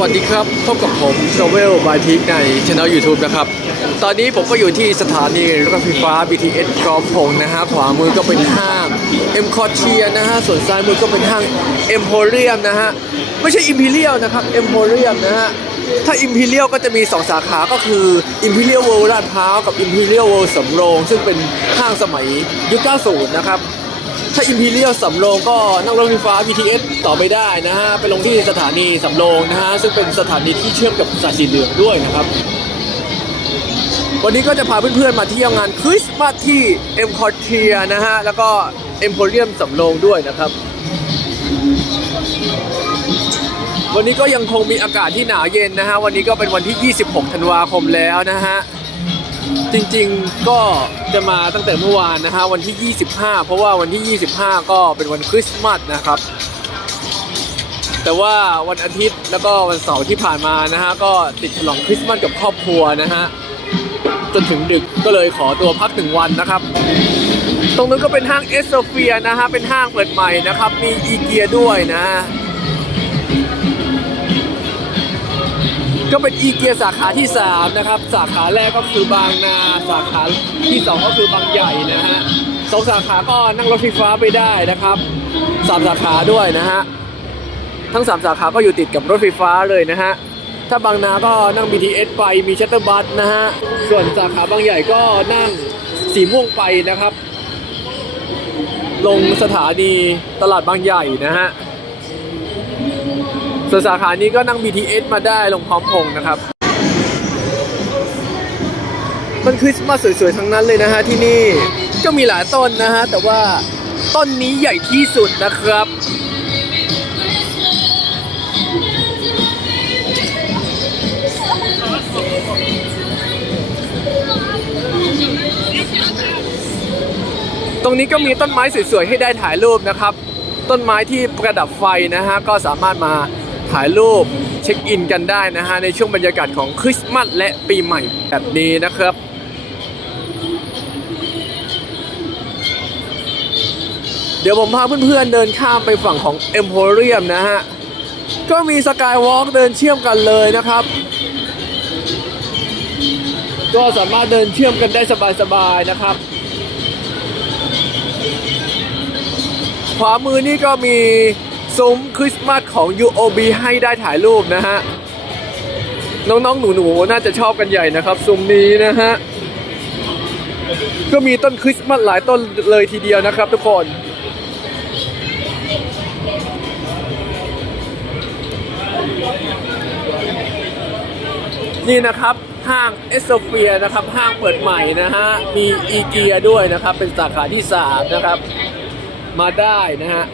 วัสดีครับ พบกับผม Travel by Peak ในช่อง YouTube นะครับ ตอนนี้ผมก็อยู่ที่สถานีรถไฟฟ้า BTS พร้อมพงนะฮะ ขวามือก็เป็นห้าง M c o r t i e r นะฮะ ส่วนซ้ายมือก็เป็นห้าง Emporium นะฮะ ไม่ใช่ Imperial นะครับ Emporium นะฮะ ถ้า Imperial ก็จะมี 2 สาขาก็คือ Imperial World ลาดพร้าวกับ Imperial World สำโรง ซึ่งเป็นห้างสมัยยุค 90 นะครับ ถ้า Imperial สำโรงก็นั่งรถไฟฟ้า BTS ต่อไปได้นะฮะไปลงที่สถานีสำโรงนะฮะซึ่งเป็นสถานีที่เชื่อมกับสายสีเหลืองด้วยนะครับ วันนี้ก็จะพาเพื่อนๆมาเที่ยวงานคริสต์มาสที่ M c o r t i e r นะฮะแล้วก็ Emporium สำโรงด้วยนะครับวันนี้ก็ยังคงมีอากาศที่หนาวเย็นนะฮะ วันนี้ก็เป็นวันที่ 26 ธันวาคมแล้วนะฮะ จริงๆก็จะมาตั้งแต่เมื่อวานนะฮะวันที่ 25 เพราะว่าวันที่ 25 ก็เป็นวันคริสต์มาสนะครับ แต่ว่าวันอาทิตย์แล้วก็วันเสาร์ที่ผ่านมานะฮะก็ติดฉลองคริสต์มาสกับครอบครัวนะฮะจนถึงดึกก็เลยขอตัวพักหนึ่งวันนะครับ ตรงนู้นก็เป็นห้างเอสโซเฟียนะฮะเป็นห้างเปิดใหม่นะครับ มีอีเกียด้วยนะฮะ ก็เป็นอีเกียสาขาที่ 3 นะครับ สาขาแรกก็คือบางนา สาขาที่ 2 ก็คือบางใหญ่นะฮะสองสาขาก็นั่งรถไฟฟ้าไปได้นะครับสามสาขาด้วยนะฮะทั้ง 3 สาขาก็อยู่ติดกับรถไฟฟ้าเลยนะฮะถ้าบางนาก็นั่ง BTS ไปมีชัตเตอร์บัสนะฮะส่วนสาขาบางใหญ่ก็นั่งสีม่วงไปนะครับ ลงสถานีตลาดบางใหญ่นะฮะ ส่วนสาขานี้ก็นั่ง BTS มาได้ลงพร้อมพงษ์นะครับ มันคริสต์มาสสวยๆทั้งนั้นเลยนะฮะที่นี่ก็มีหลายต้นนะฮะ แต่ว่าต้นนี้ใหญ่ที่สุดนะครับ ตรงนี้ก็มีต้นไม้สวยๆให้ได้ถ่ายรูปนะครับ ต้นไม้ที่ประดับไฟนะฮะ ก็สามารถมา ถ่ายรูปเช็คอินกันได้นะฮะในช่วงบรรยากาศของคริสต์มาสและปีใหม่แบบนี้นะครับเดี๋ยวผมพาเพื่อนๆเดินข้ามไปฝั่งของ Emporium นะฮะ ก็มีสกายวอล์กเดินเชื่อมกันเลยนะครับ ก็สามารถเดินเชื่อมกันได้สบายๆนะครับ ขวามือนี่ก็มี ซุ้มคริสต์มาสของ UOB ให้ได้ถ่ายรูปนะฮะ น้องๆ หนูๆ น่าจะชอบกันใหญ่นะครับซุ้มนี้นะฮะ ก็มีต้นคริสต์มาสหลายต้นเลยทีเดียวนะครับทุกคนนี่นะครับห้างเอสโซเฟียนะครับห้างเปิดใหม่นะฮะมีอีเกียด้วยนะครับเป็นสาขาที่ 3 นะครับ มาได้นะฮะ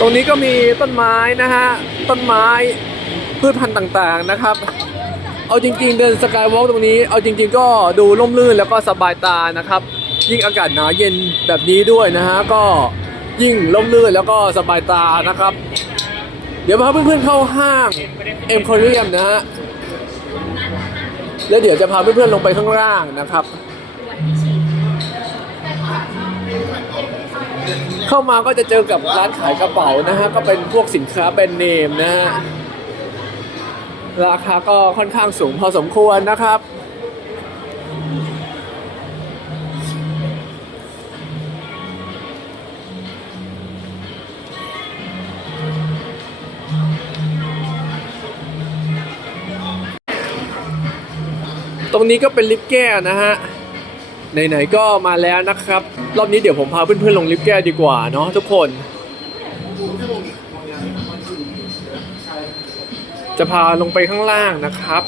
ตรงนี้ก็มีต้นไม้นะฮะ ต้นไม้พืชพันธุ์ต่างๆนะครับ เอาจริง ๆ เดินสกายวอล์กตรงนี้ เอาจริง ๆ ก็ดูร่มรื่นแล้วก็สบายตานะครับ ยิ่งอากาศหนาวเย็นแบบนี้ด้วยนะฮะ ก็ยิ่งร่มรื่นแล้วก็สบายตานะครับ เดี๋ยวพาเพื่อนๆเข้าห้างเอ็มคอเรียมนะฮะ แล้วเดี๋ยวจะพาเพื่อนๆลงไปข้างล่างนะครับ เข้ามาก็จะเจอกับร้านขายกระเป๋านะฮะก็เป็นพวกสินค้าแบรนด์เนมนะฮะราคาก็ค่อนข้างสูงพอสมควรนะครับตรงนี้ก็เป็นลิฟต์แก้วนะฮะ ไหนๆก็มาแล้วนะครับ รอบนี้เดี๋ยวผมพาเพื่อนๆลงลิฟต์แก้วดีกว่าเนาะทุกคน จะพาลงไปข้างล่างนะครับ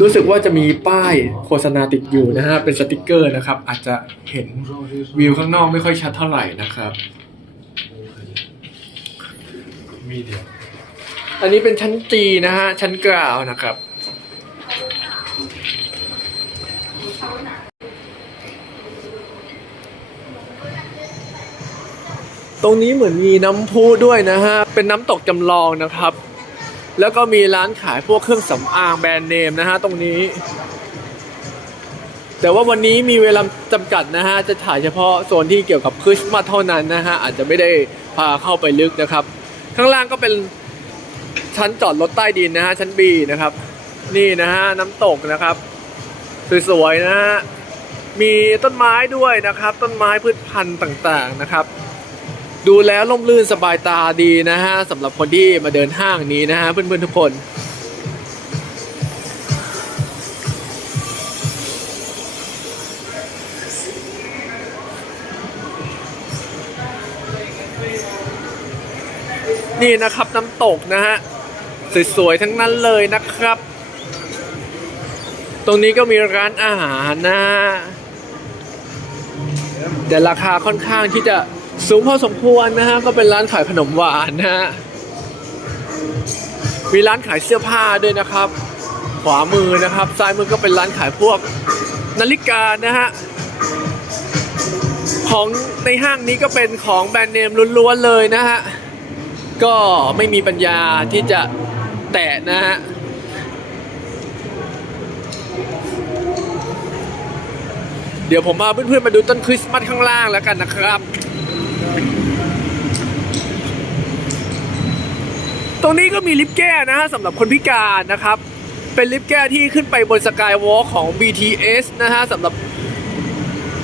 รู้สึกว่าจะมีป้ายโฆษณาติดอยู่นะฮะ เป็นสติกเกอร์นะครับ อาจจะเห็นวิวข้างนอกไม่ค่อยชัดเท่าไหร่นะครับอันนี้เป็นชั้นจีนะฮะ ชั้นกล่าวนะครับ ตรงนี้เหมือนมีน้ำพุด้วยนะฮะ เป็นน้ำตกจำลองนะครับ แล้วก็มีร้านขายพวกเครื่องสำอางแบรนด์เนมนะฮะตรงนี้ แต่ว่าวันนี้มีเวลาจำกัดนะฮะ จะถ่ายเฉพาะโซนที่เกี่ยวกับคริสต์มาสเท่านั้นนะฮะ อาจจะไม่ได้พาเข้าไปลึกนะครับ ข้างล่างก็เป็นชั้นจอดรถใต้ดินนะฮะ ชั้น B นะครับ นี่นะฮะน้ำตกนะครับ สวยๆนะฮะ มีต้นไม้ด้วยนะครับ ต้นไม้พืชพันธุ์ต่างๆนะครับ ดูแล้วร่มรื่นสบายตาดีนะฮะสำหรับคนที่มาเดินห้างนี้นะฮะเพื่อนๆทุกคนนี่นะครับน้ำตกนะฮะสวยๆทั้งนั้นเลยนะครับ ตรงนี้ก็มีร้านอาหารนะฮะแต่ราคาค่อนข้างที่จะ สูงพอสมควรนะฮะ ก็เป็นร้านขายขนมหวานนะฮะ มีร้านขายเสื้อผ้าด้วยนะครับ ขวามือนะครับ ซ้ายมือก็เป็นร้านขายพวกนาฬิกานะฮะ ของในห้างนี้ก็เป็นของแบรนด์เนมล้วนๆเลยนะฮะ ก็ไม่มีปัญญาที่จะแตะนะฮะเดี๋ยวผมพาเพื่อนๆมาดูต้นคริสต์มาสข้างล่างแล้วกันนะครับ รงนี้ก็มีลิฟต์แก้นะฮะสำหรับคนพิการนะครับ เป็นลิฟต์แก้ที่ขึ้นไปบนสกายวอล์ของ BTS นะฮะสำหรับ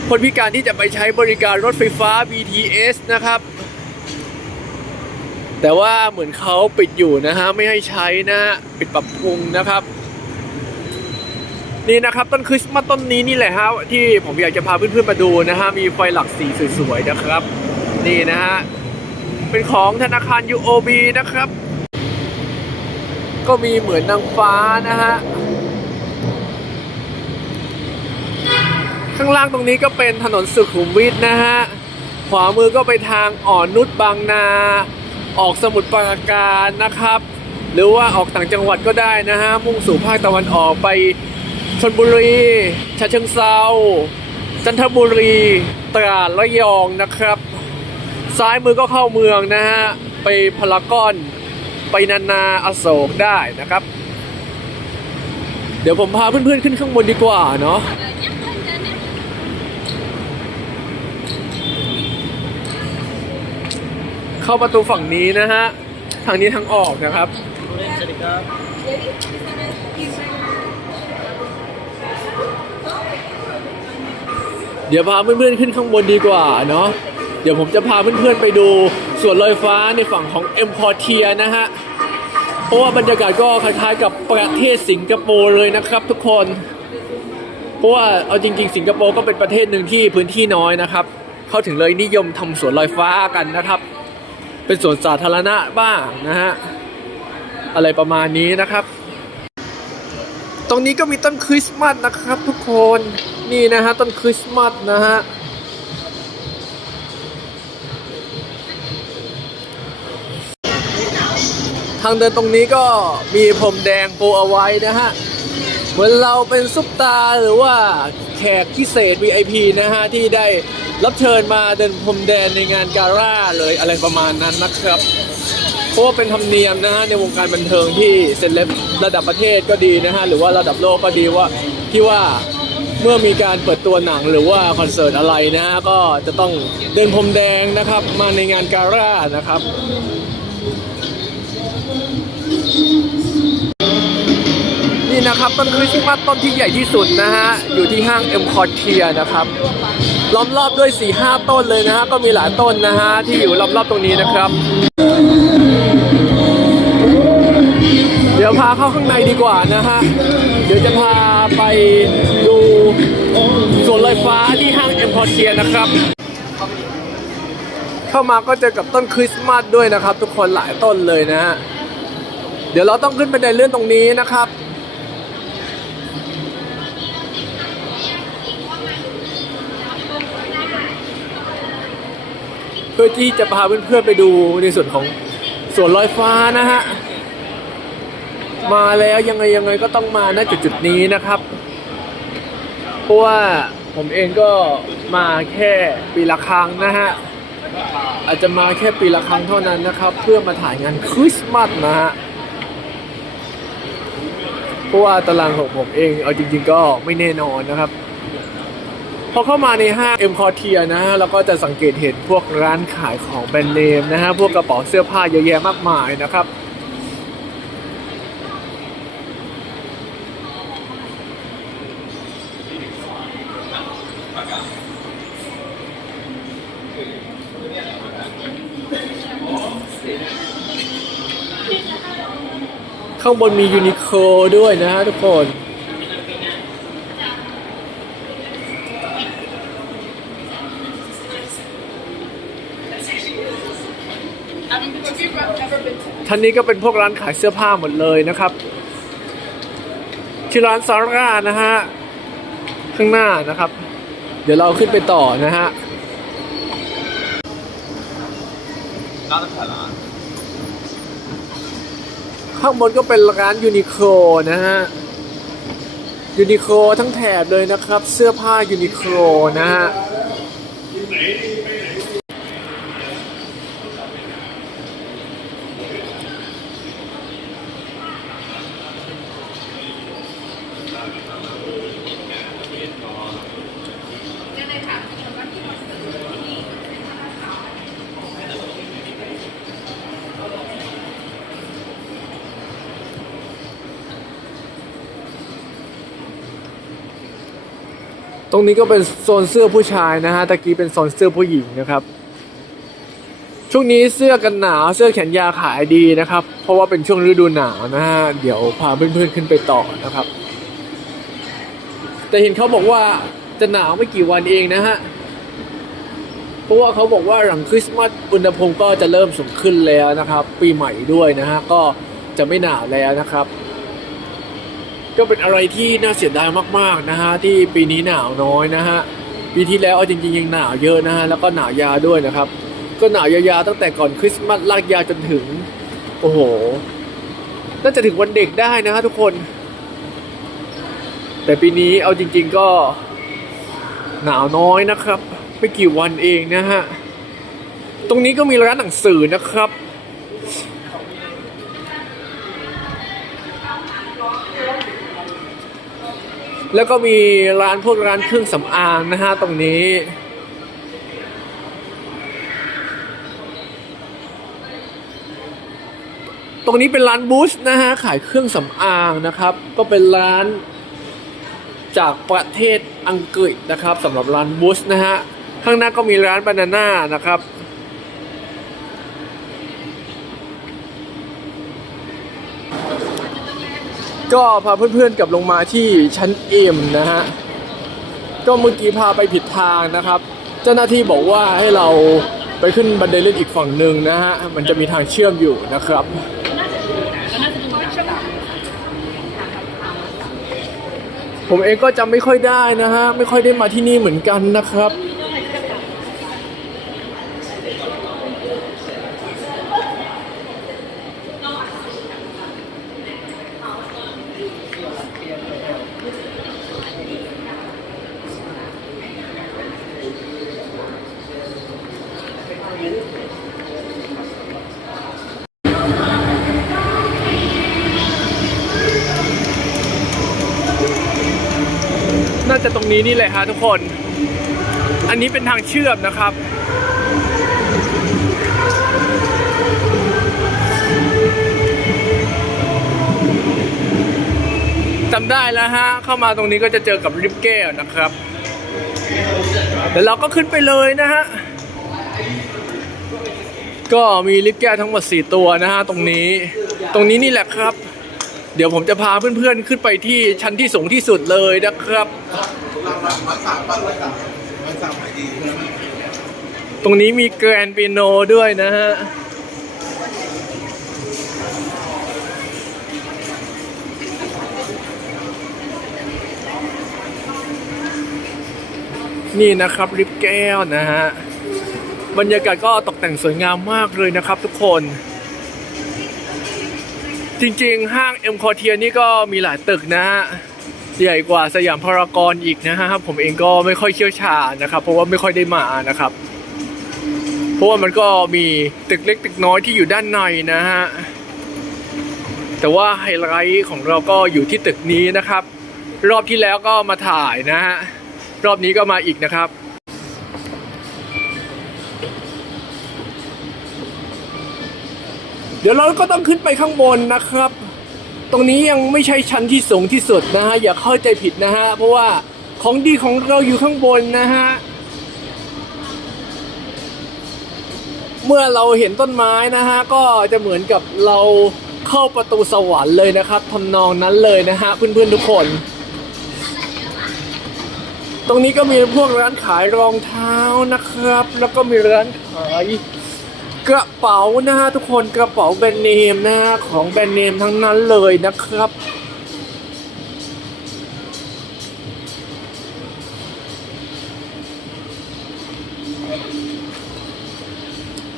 คนพิการที่จะไปใช้บริการรถไฟฟ้า BTS นะครับ แต่ว่าเหมือนเขาปิดอยู่นะฮะไม่ให้ใช้นะฮะปิดปรับปรุงนะครับนี่นะครับต้นคริสต์มาสต้นนี้นี่แหละฮะที่ผมอยากจะพาเพื่อนๆมาดูนะฮะมีไฟหลักสีสวยๆนะครับ นี่นะฮะเป็นของธนาคาร UOB นะครับ ก็มีเหมือนนางฟ้านะฮะ ข้างล่างตรงนี้ก็เป็นถนนสุขุมวิทนะฮะ ขวามือก็ไปทางอ่อนนุชบางนา ออกสมุทรปราการนะครับ หรือว่าออกต่างจังหวัดก็ได้นะฮะ มุ่งสู่ภาคตะวันออกไปชนบุรีฉะเชิงเซาจันทบุรีตราดระยองนะครับ ซ้ายมือก็เข้าเมืองนะฮะ ไปพารากอน ไปนานาอโศกได้นะครับ เดี๋ยวผมพาเพื่อนๆขึ้นข้างบนดีกว่าเนาะเข้าประตูฝั่งนี้นะฮะ ทางนี้ทางออกนะครับ เดี๋ยวพาเพื่อนๆขึ้นข้างบนดีกว่าเนาะ เดี๋ยวผมจะพาเพื่อนๆไปดูสวนลอยฟ้าในฝั่งของเอ็มพอเทียนะฮะ เพราะว่าบรรยากาศก็คล้ายๆกับประเทศสิงคโปร์เลยนะครับทุกคน เพราะว่าเอาจริง ๆ สิงคโปร์ก็เป็นประเทศหนึ่งที่พื้นที่น้อยนะครับ เข้าถึงเลยนิยมทำสวนลอยฟ้ากันนะครับ เป็นสวนสาธารณะบ้างนะฮะ อะไรประมาณนี้นะครับ ตรงนี้ก็มีต้นคริสต์มาสนะครับ ทุกคน นี่นะฮะต้นคริสต์มาสนะฮะ ทางเดินตรงนี้ก็มีพรมแดงโปเอาไว้นะฮะ เหมือนเราเป็นซุปตาร์หรือว่าแขกพิเศษ VIP นะฮะ ที่ได้รับเชิญมาเดินพรมแดนในงานการ่าเลยอะไรประมาณนั้นนะครับเพราะว่าเป็นธรรมเนียมนะฮะในวงการบันเทิงที่เซเลบระดับประเทศก็ดีนะฮะ หรือว่าระดับโลกก็ดีว่าที่ว่าเมื่อมีการเปิดตัวหนังหรือว่าคอนเสิร์ตอะไรนะฮะก็จะต้องเดินพรมแดงนะครับ มาในงานการ่านะครับ นี่นะครับต้นคริสต์มาสต้นที่ใหญ่ที่สุดนะฮะ อยู่ที่ห้างเอ็มคอร์เทียนะครับ ล้อมรอบด้วย4ี่ห้าต้นเลยนะฮะ ก็มีหลายต้นนะฮะ ที่อยู่ล้อมรอบตรงนี้นะครับ เดี๋ยวพาเข้าข้างในดีกว่านะฮะ เดี๋ยวจะพาไปดูสวนลอยฟ้าที่ห้างเอ็มคอร์เทียนะครับ เข้ามาก็เจอกับต้นคริสต์มาสด้วยนะครับ ทุกคนหลายต้นเลยนะฮะเดี๋ยวเราต้องขึ้นบันเลื่อนตรงนี้นะครับ พื่อที่จะพาเพื่อนๆไปดูในส่วนของสวนลอยฟ้านะฮะมาแล้วยังไงยังไงก็ต้องมาณจุดจุดนี้นะครับ เพราะว่าผมเองก็มาแค่ปีละครั้งนะฮะอาจจะมาแค่ปีละครั้งเท่านั้นนะครับ เพื่อมาถ่ายงานคริสต์มาสนะฮะเพราะว่าตารางของผมเองเอาจริง ๆ ก็ไม่แน่นอนนะครับ พอเข้ามาในห้างเอ็มคอเทียนะฮะเราก็จะสังเกตเห็นพวกร้านขายของแบรนด์เนมนะฮะพวกกระเป๋าเสื้อผ้าเยอะแยะมากมายนะครับข้างบนมียูนิโคด้วยนะฮะทุกคน ท่านนี้ก็เป็นพวกร้านขายเสื้อผ้าหมดเลยนะครับชื่อร้านซาร่านะฮะข้างหน้านะครับ เดี๋ยวเราขึ้นไปต่อนะฮะข้างบนก็เป็นร้านยูนิโคนะฮะยูนิโคทั้งแถบเลยนะครับ เสื้อผ้ายูนิโคนะฮะ รงนี้ก็เป็นโซนเสื้อผู้ชายนะฮะตะกี้เป็นโซนเสื้อผู้หญิงนะครับช่วงนี้เสื้อกันหนาวเสื้อแขนยาวขายดีนะครับ เพราะว่าเป็นช่วงฤดูหนาวนะฮะเดี๋ยวพาเพื่อนๆขึ้นไปต่อนะครับ แต่เห็นเขาบอกว่าจะหนาวไม่กี่วันเองนะฮะเพราะว่าเขาบอกว่าหลังคริสต์มาสอุณหภูมิก็จะเริ่มสูงขึ้นแล้วนะครับ ปีใหม่ด้วยนะฮะก็จะไม่หนาวแล้วนะครับ ก็เป็นอะไรที่น่าเสียดายมากๆนะฮะที่ปีนี้หนาวน้อยนะฮะปีที่แล้วเอาจริงๆยังหนาวเยอะนะฮะแล้วก็หนาวยาวด้วยนะครับ ก็หนาวยาวๆตั้งแต่ก่อนคริสต์มาสลากยาวจนถึงโอ้โหน่าจะถึงวันเด็กได้นะฮะทุกคน แต่ปีนี้เอาจริง ๆก็หนาวน้อยนะครับไม่กี่วันเองนะฮะตรงนี้ก็มีร้านหนังสือนะครับ แล้วก็มีร้านพวกร้านเครื่องสำอางนะฮะตรงนี้ ตรงนี้เป็นร้านบูชนะฮะขายเครื่องสำอางนะครับ ก็เป็นร้านจากประเทศอังกฤษนะครับสำหรับร้านบูชนะฮะข้างหน้าก็มีร้านบานาน่านะครับ ก็พาเพื่อนๆกลับลงมาที่ชั้นเอ็มนะฮะ ก็เมื่อกี้พาไปผิดทางนะครับ เจ้าหน้าที่บอกว่าให้เราไปขึ้นบันไดเลื่อนอีกฝั่งหนึ่งนะฮะ มันจะมีทางเชื่อมอยู่นะครับ ผมเองก็จำไม่ค่อยได้นะฮะ ไม่ค่อยได้มาที่นี่เหมือนกันนะครับ จะตรงนี้นี่เลยฮะทุกคน อันนี้เป็นทางเชื่อมนะครับ จำได้แล้วฮะ เข้ามาตรงนี้ก็จะเจอกับลิฟต์แก้วนะครับเดี๋ยวเราก็ขึ้นไปเลยนะฮะ ก็มีลิฟต์แก้วทั้งหมด 4 ตัวนะฮะตรงนี้ ตรงนี้นี่แหละครับเดี๋ยวผมจะพาเพื่อนๆ ขึ้นไปที่ชั้นที่สูงที่สุดเลยนะครับ ตรงนี้มีแกรนเปียโนด้วยนะฮะนี่นะครับริบแก้วนะฮะบรรยากาศก็ตกแต่งสวยงามมากเลยนะครับทุกคน จริงๆ ห้างเอ็มคอเทียนี่ก็มีหลายตึกนะฮะ ใหญ่กว่าสยามพารากอนอีกนะฮะผมเองก็ไม่ค่อยเชี่ยวชาญนะครับ เพราะว่าไม่ค่อยได้มานะครับ เพราะว่ามันก็มีตึกเล็กตึกน้อยที่อยู่ด้านในนะฮะแต่ว่าไฮไลท์ของเราก็อยู่ที่ตึกนี้นะครับ รอบที่แล้วก็มาถ่ายนะฮะรอบนี้ก็มาอีกนะครับเดี๋ยวเราก็ต้องขึ้นไปข้างบนนะครับ ตรงนี้ยังไม่ใช่ชั้นที่สูงที่สุดนะฮะอย่าเข้าใจผิดนะฮะเพราะว่าของดีของเราอยู่ข้างบนนะฮะเมื่อเราเห็นต้นไม้นะฮะก็จะเหมือนกับเราเข้าประตูสวรรค์เลยนะครับทำนองนั้นเลยนะฮะเพื่อนๆทุกคน ตรงนี้ก็มีพวกร้านขายรองเท้านะครับ แล้วก็มีร้านขาย กระเป๋านะฮะทุกคนกระเป๋าแบรนด์เนมนะฮะของแบรนด์เนมทั้งนั้นเลยนะครับ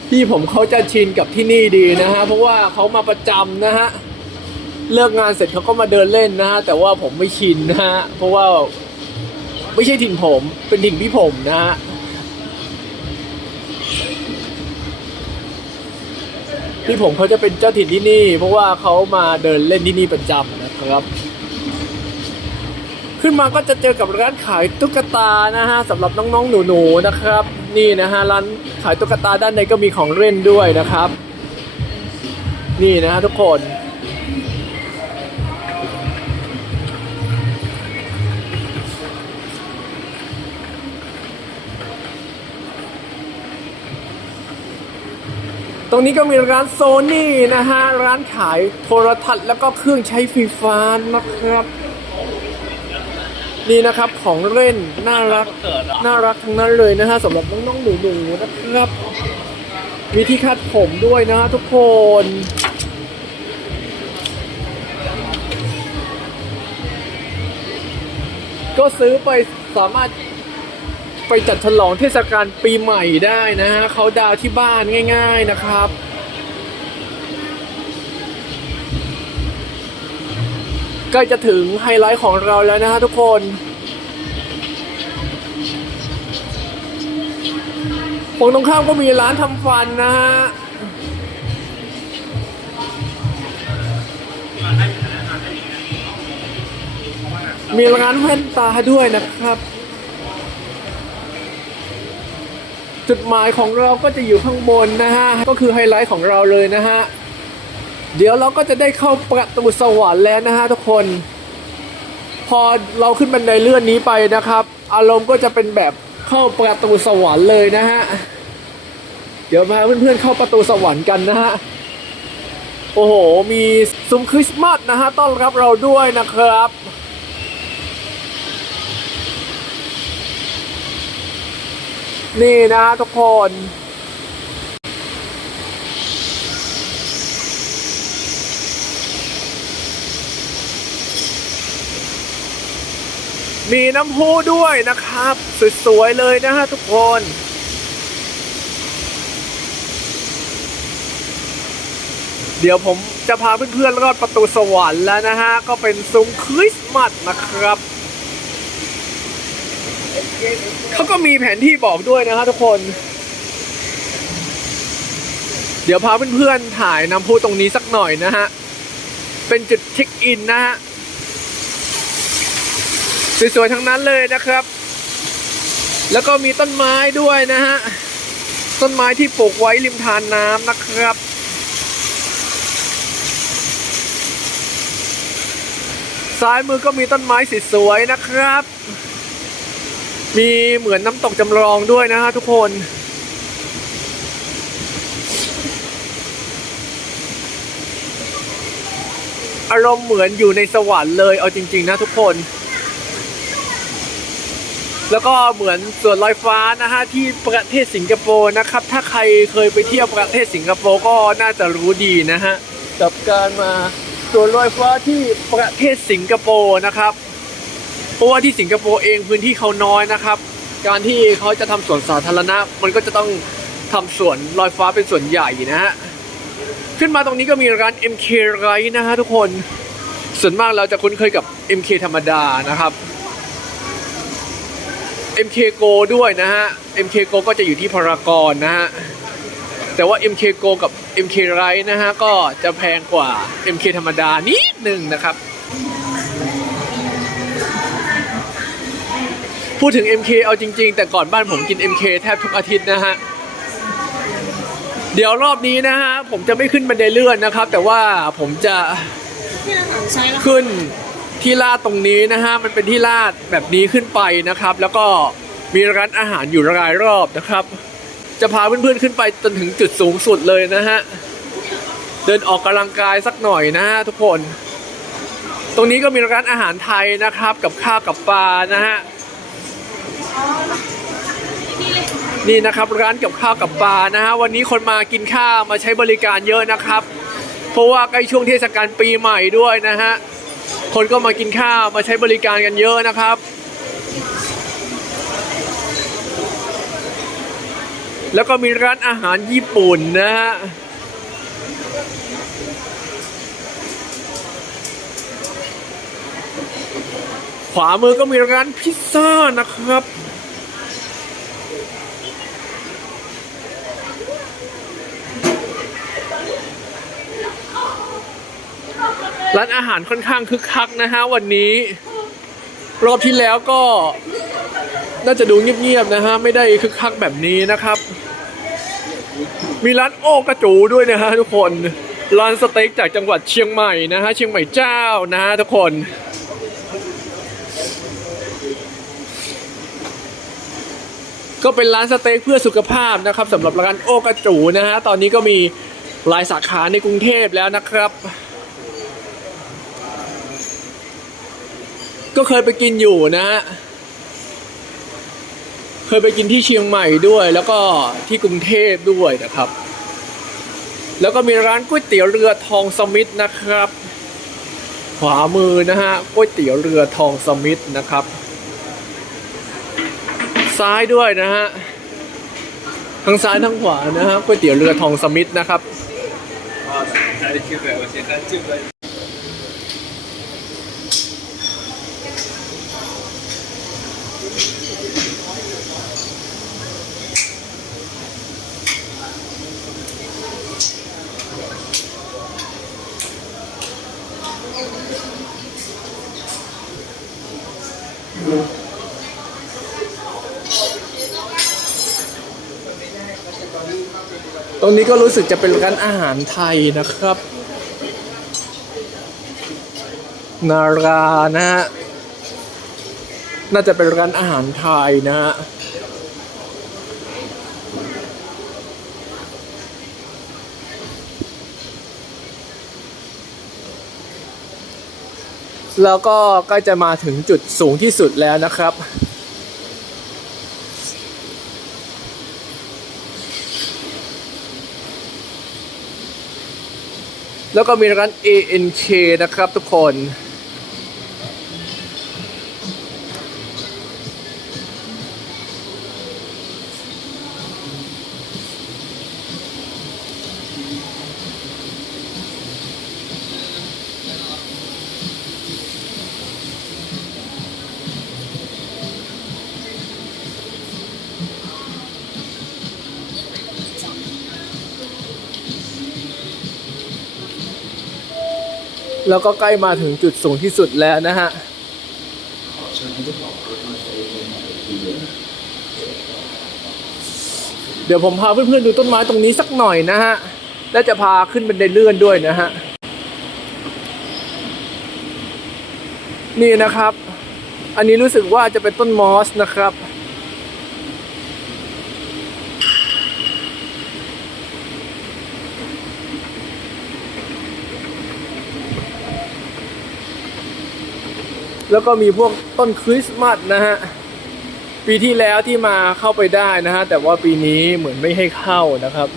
พี่ผมเขาจะชินกับที่นี่ดีนะฮะเพราะว่าเขามาประจำนะฮะเลิกงานเสร็จเขาก็มาเดินเล่นนะฮะแต่ว่าผมไม่ชินนะฮะเพราะว่าไม่ใช่ถิ่นผมเป็นถิ่นพี่ผมนะฮะ พี่ผมเขาจะเป็นเจ้าถิ่นที่นี่ เพราะว่าเขามาเดินเล่นที่นี่ประจำนะครับ ขึ้นมาก็จะเจอกับร้านขายตุ๊กตานะฮะสำหรับน้องๆหนูๆนะครับ นี่นะฮะร้านขายตุ๊กตาด้านในก็มีของเล่นด้วยนะครับ นี่นะฮะทุกคน รงนี้ก็มีร้านโซนี่นะฮะ ร้านขายโทรทัศน์แล้วก็เครื่องใช้ไฟฟ้านะครับ นี่นะครับของเล่นน่ารักน่ารักทั้งนั้นเลยนะฮะสำหรับน้องๆหนูๆนะครับ มีที่คาดผมด้วยนะฮะทุกคนก็ซื้อไปสามารถ ไปจัดฉลองเทศกาลปีใหม่ได้นะฮะเขาดาวที่บ้านง่าย ๆนะครับใกล้จะถึงไฮไลท์ของเราแล้วนะฮะทุกคนฝั่งตรงข้ามก็มีร้านทำฟันนะฮะมีร้านแว่นตาด้วยนะครับ จุดหมายของเราก็จะอยู่ข้างบนนะฮะ ก็คือไฮไลท์ของเราเลยนะฮะ เดี๋ยวเราก็จะได้เข้าประตูสวรรค์แล้วนะฮะทุกคน พอเราขึ้นบันไดเลื่อนนี้ไปนะครับ อารมณ์ก็จะเป็นแบบเข้าประตูสวรรค์เลยนะฮะ เดี๋ยวพาเพื่อนๆเข้าประตูสวรรค์กันนะฮะ โอ้โห มีซุ้มคริสต์มาสนะฮะต้อนรับเราด้วยนะครับ นี่นะทุกคน มีน้ำพุด้วยนะครับ สวยๆเลยนะฮะทุกคนเดี๋ยวผมจะพาเพื่อนๆลอดประตูสวรรค์แล้วนะฮะ ก็เป็นซุ้มคริสต์มาสนะครับ เขาก็มีแผนที่บอกด้วยนะฮะทุกคน เดี๋ยวพาเพื่อนๆถ่ายน้ำพุตรงนี้สักหน่อยนะฮะ เป็นจุดเช็คอินนะฮะ สวยๆทั้งนั้นเลยนะครับ แล้วก็มีต้นไม้ด้วยนะฮะ ต้นไม้ที่ปลูกไว้ริมทานน้ำนะครับซ้ายมือก็มีต้นไม้สวยๆนะครับ มีเหมือนน้ำตกจำลองด้วยนะฮะทุกคน อารมณ์เหมือนอยู่ในสวรรค์เลยเอาจริง ๆ นะทุกคน แล้วก็เหมือนสวนลอยฟ้านะฮะที่ประเทศสิงคโปร์นะครับ ถ้าใครเคยไปเที่ยวประเทศสิงคโปร์ก็น่าจะรู้ดีนะฮะกับการมาสวนลอยฟ้าที่ประเทศสิงคโปร์นะครับ เพราะว่าที่สิงคโปร์เองพื้นที่เขาน้อยนะครับ การที่เขาจะทำสวนสาธารณะ มันก็จะต้องทำสวนลอยฟ้าเป็นส่วนใหญ่นะฮะขึ้นมาตรงนี้ก็มีร้าน MK Rise นะฮะทุกคนส่วนมากเราจะคุ้นเคยกับ MK ธรรมดานะครับ MK Go ด้วยนะฮะ MK Go ก็จะอยู่ที่พารากอนนะฮะแต่ว่า MK Go กับ MK Right นะฮะก็จะแพงกว่า MK ธรรมดานิดหนึ่งนะครับ พูดถึง MK เอาจริง ๆ แต่ก่อนบ้านผมกิน MK แทบทุกอาทิตย์นะฮะ เดี๋ยวรอบนี้นะฮะ ผมจะไม่ขึ้นบันไดเลื่อนนะครับ แต่ว่าผมจะที่เราใช้แล้วขึ้นที่ลาดตรงนี้นะฮะ มันเป็นที่ลาดแบบนี้ขึ้นไปนะครับ แล้วก็มีร้านอาหารอยู่รายรอบนะครับ จะพาเพื่อนๆขึ้นไปจนถึงจุดสูงสุดเลยนะฮะ เดินออกกำลังกายสักหน่อยนะฮะทุกคน ตรงนี้ก็มีร้านอาหารไทยนะครับ กับข้าวกับปลานะฮะ นี่นะครับร้านกับข้าวกับปลานะฮะวันนี้คนมากินข้าวมาใช้บริการเยอะนะครับ เพราะว่าใกล้ช่วงเทศกาลปีใหม่ด้วยนะฮะคนก็มากินข้าวมาใช้บริการกันเยอะนะครับแล้วก็มีร้านอาหารญี่ปุ่นนะฮะ ขวามือก็มีร้านพิซซ่านะครับ ร้านอาหารค่อนข้างคึกคักนะฮะวันนี้ รอบที่แล้วก็ น่าจะดูเงียบๆนะฮะไม่ได้คึกคักแบบนี้นะครับ มีร้านโอกระจูด้วยนะฮะทุกคนร้านสเต็กจากจังหวัดเชียงใหม่นะฮะเชียงใหม่เจ้านะฮะทุกคนก็เป็นร้านสเต็กเพื่อสุขภาพนะครับสำหรับร้านโอกระจูนะฮะตอนนี้ก็มีหลายสาขาในกรุงเทพแล้วนะครับ ก็เคยไปกินอยู่นะฮะเคยไปกินที่เชียงใหม่ด้วย แล้วก็ที่กรุงเทพด้วยนะครับ แล้วก็มีร้านก๋วยเตี๋ยวเรือทองสมิธนะครับ ขวามือนะฮะก๋วยเตี๋ยวเรือทองสมิธนะครับ ซ้ายด้วยนะฮะทั้งซ้ายทั้งขวานะฮะก๋วยเตี๋ยวเรือทองสมิธนะครับ รงนี้ก็รู้สึกจะเป็นร้านอาหารไทยนะครับ นารานะฮะน่าจะเป็นร้านอาหารไทยนะฮะแล้วก็ใกล้จะมาถึงจุดสูงที่สุดแล้วนะครับ แล้วก็มีร้าน ANK นะครับทุกคน แล้วก็ใกล้มาถึงจุดสูงที่สุดแล้วนะฮะเดี๋ยวผมพาเพื่อนๆดูต้นไม้ตรงนี้สักหน่อยนะฮะ และจะพาขึ้นบันไดเลื่อนด้วยนะฮะ นี่นะครับ อันนี้รู้สึกว่าจะเป็นต้นมอสนะครับ แล้วก็มีพวกต้นคริสต์มาสนะฮะ ปีที่แล้วที่มาเข้าไปได้นะฮะ แต่ว่าปีนี้เหมือนไม่ให้เข้านะครับ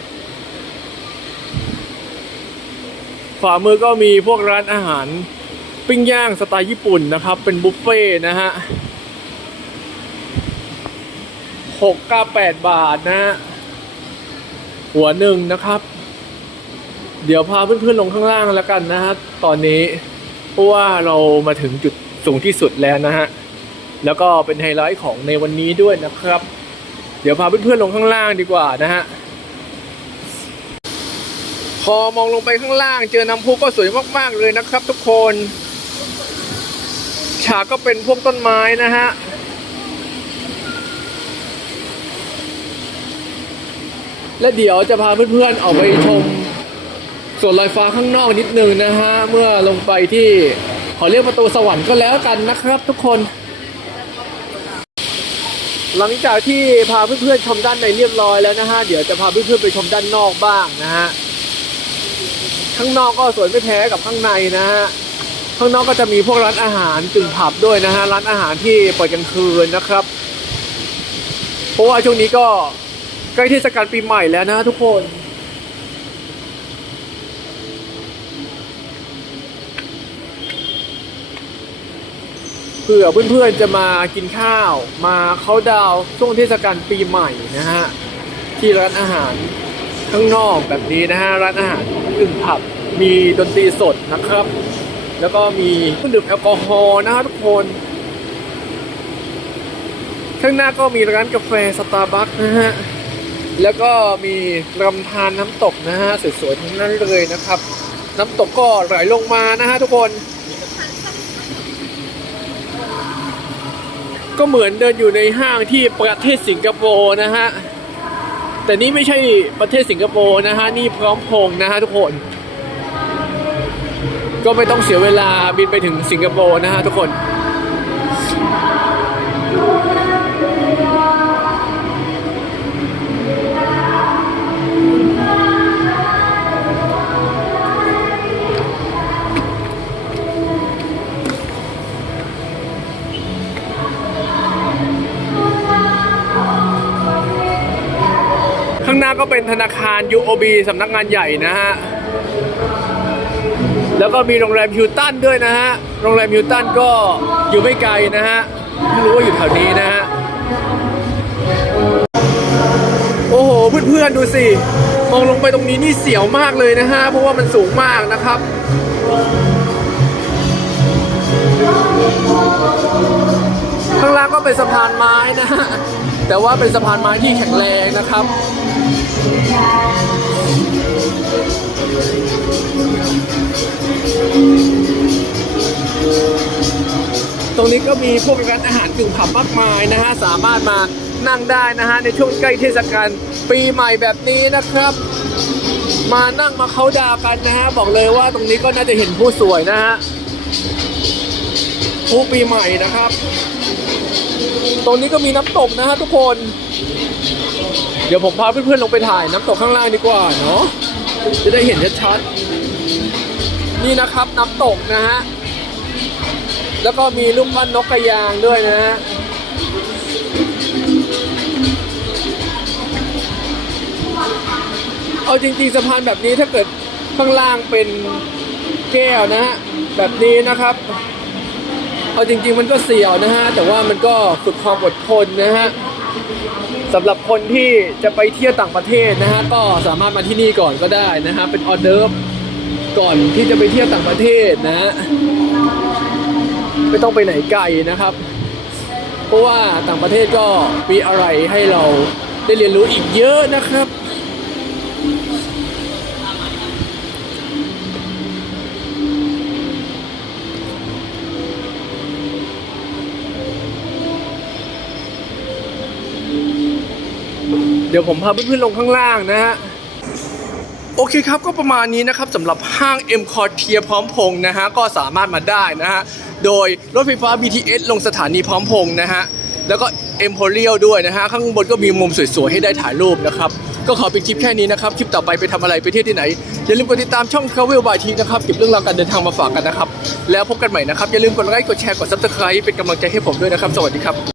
ขวามือก็มีพวกร้านอาหาร ปิ้งย่างสไตล์ญี่ปุ่นนะครับ เป็นบุฟเฟ่นะฮะหกเก้าแปดบาทนะฮะหัวหนึ่งนะครับ เดี๋ยวพาเพื่อนๆลงข้างล่างแล้วกันนะฮะตอนนี้ เพราะว่าเรามาถึงจุด สูงที่สุดแล้วนะฮะ แล้วก็เป็นไฮไลท์ของในวันนี้ด้วยนะครับ เดี๋ยวพาเพื่อนๆลงข้างล่างดีกว่านะฮะ พอมองลงไปข้างล่าง เจอน้ำพุก็สวยมากๆเลยนะครับ ทุกคน ฉากก็เป็นพวกต้นไม้นะฮะและเดี๋ยวจะพาเพื่อนๆออกไปชมส่วนลอยฟ้าข้างนอกนิดนึงนะฮะ เมื่อลงไปที่ ขอเรียกประตูสวรรค์ก็แล้วกันนะครับทุกคน หลังจากที่พาเพื่อนๆชมด้านในเรียบร้อยแล้วนะฮะ เดี๋ยวจะพาเพื่อนๆไปชมด้านนอกบ้างนะฮะ ข้างนอกก็สวยไม่แพ้กับข้างในนะฮะ ข้างนอกก็จะมีพวกร้านอาหารกึ่งผับด้วยนะฮะ ร้านอาหารที่เปิดกลางคืนนะครับ เพราะว่าช่วงนี้ก็ใกล้เทศกาลปีใหม่แล้วนะทุกคน เผื่อเพื่อนๆจะมากินข้าว มาเขาดาวช่วงเทศกาลปีใหม่นะฮะที่ร้านอาหารข้างนอกแบบนี้นะฮะร้านอาหารกึ่งผับมีดนตรีสดนะครับ แล้วก็มีเครื่องดื่มแอลกอฮอล์นะฮะทุกคน ข้างหน้าก็มีร้านกาแฟสตาร์บัคนะฮะแล้วก็มีลำธารน้ำตกนะฮะสวยๆทั้งนั้นเลยนะครับ น้ำตกก็ไหลลงมานะฮะทุกคน ก็เหมือนเดินอยู่ในห้างที่ประเทศสิงคโปร์นะฮะ แต่นี่ไม่ใช่ประเทศสิงคโปร์นะฮะ นี่พร้อมพงนะฮะทุกคน ก็ไม่ต้องเสียเวลาบินไปถึงสิงคโปร์นะฮะทุกคน ธนาคาร UOB สำนักงานใหญ่นะฮะ แล้วก็มีโรงแรมฮิลตันด้วยนะฮะ โรงแรมฮิลตันก็อยู่ไม่ไกลนะฮะ ไม่รู้ว่าอยู่แถวนี้นะฮะ โอ้โห เพื่อนๆดูสิ มองลงไปตรงนี้นี่เสียวมากเลยนะฮะ เพราะว่ามันสูงมากนะครับข้างล่างก็เป็นสะพานไม้นะฮะ แต่ว่าเป็นสะพานไม้ที่แข็งแรงนะครับ ตรงนี้ก็มีพวกร้านอาหารกึ่งผับมากมายนะฮะ สามารถมานั่งได้นะฮะ ในช่วงใกล้เทศกาลปีใหม่แบบนี้นะครับ มานั่งมาเขาดาวกันนะฮะ บอกเลยว่าตรงนี้ก็น่าจะเห็นผู้สวยนะฮะผู้ปีใหม่นะครับ ตรงนี้ก็มีน้ำตกนะฮะทุกคน เดี๋ยวผมพาเพื่อนๆลงไปถ่ายน้ำตกข้างล่างดีกว่าเนาะจะได้เห็นชัดๆนี่นะครับน้ำตกนะฮะแล้วก็มีรูปปั้นนกกระยางด้วยนะฮะเอาจริงๆสะพานแบบนี้ถ้าเกิดข้างล่างเป็นแก้วนะฮะแบบนี้นะครับ เอาจริงๆมันก็เสี่ยวนะฮะแต่ว่ามันก็ฝึกความอดทนนะฮะ สำหรับคนที่จะไปเที่ยวต่างประเทศนะฮะก็สามารถมาที่นี่ก่อนก็ได้นะฮะเป็นออเดิร์ฟก่อนที่จะไปเที่ยวต่างประเทศนะฮะไม่ต้องไปไหนไกลนะครับ เพราะว่าต่างประเทศก็มีอะไรให้เราได้เรียนรู้อีกเยอะนะครับ ดี๋ยวผมพาเพื่อนๆลงข้างล่างนะฮะโอเคครับก็ประมาณนี้นะครับสำหรับห้าง M c o r t i e r พร้อมพงษ์นะฮะก็สามารถมาได้นะฮะโดยรถไฟฟ้า BTS ลงสถานีพร้อมพงษ์นะฮะแล้วก็ M p o r i a l ด้วยนะฮะข้างบนก็มีมุมสวยๆให้ได้ถ่ายรูปนะครับก็ขอเป็นคลิปแค่นี้นะครับ คลิปต่อไปไปทำอะไรไปเที่ยวที่ไหน อย่าลืมกดติดตามช่อง Travel by T นะครับเก็บเรื่องราวการเดินทางมาฝากกันนะครับ แล้วพบกันใหม่นะครับ อย่าลืมกดไลค์กดแชร์กด Subscribe เป็นกำลังใจให้ผมด้วยนะครับ สวัสดีครับ